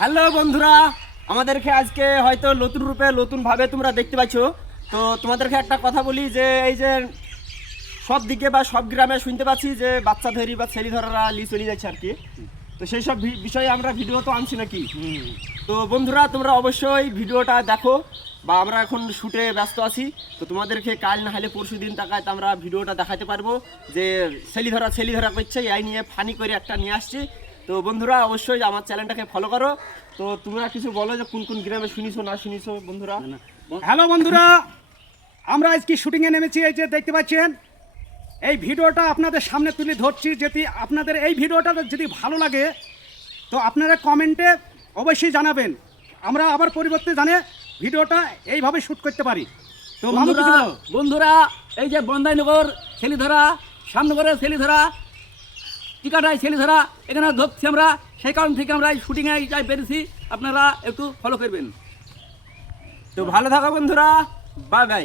Hello বন্ধুরা, আমাদেরকে আজকে হয়তো নতুন রূপে নতুনভাবে তোমরা দেখতে পাচ্ছ। তো তোমাদেরকে একটা কথা বলি যে এই যে সব দিকে বা সব গ্রামে শুনতে পাচ্ছি যে বাচ্চা ধরি বা ছেলে ধরারা চলে যাচ্ছে আর কি। তো সেই সব বিষয়ে আমরা ভিডিও তো আনছি নাকি। তো বন্ধুরা তোমরা অবশ্যই ভিডিওটা দেখো, বা আমরা এখন শুটে ব্যস্ত আছি। তো তোমাদেরকে কাল না হলে পরশু দিন টাকায় আমরা ভিডিওটা দেখাতে পারবো যে ছেলে ধরা করছে, এই নিয়ে ফানি করে একটা নিয়ে আসছি। তো বন্ধুরা অবশ্যই আমার চ্যানেলটাকে ফলো করো। তো তোমরা কিছু বলো যে কোন কোন গ্রামে শুনিছো না শুনিছো বন্ধুরা। হ্যালো বন্ধুরা, আমরা আজকে শুটিংয়ে নেমেছি। এই যে দেখতে পাচ্ছেন, এই ভিডিওটা আপনাদের সামনে তুলে ধরছি। যদি আপনাদের এই ভিডিওটা যদি ভালো লাগে তো আপনারা কমেন্টে অবশ্যই জানাবেন। আমরা আবার পরিবর্তে জানে ভিডিওটা এইভাবে শ্যুট করতে পারি। তো মামু কিছু বলো। বন্ধুরা, এই যে বন্দাইনগর ছেলে ধরা, সামনগরের ছেলে ধরা, টিকাটায় ছেলে ধরা, এখানে ধরছি আমরা। সেই কারণ থেকে আমরা এই শুটিংয়ে যাই পেরেছি, আপনারা একটু ফলো করবেন। তো ভালো থাকো বন্ধুরা, বাই বাই।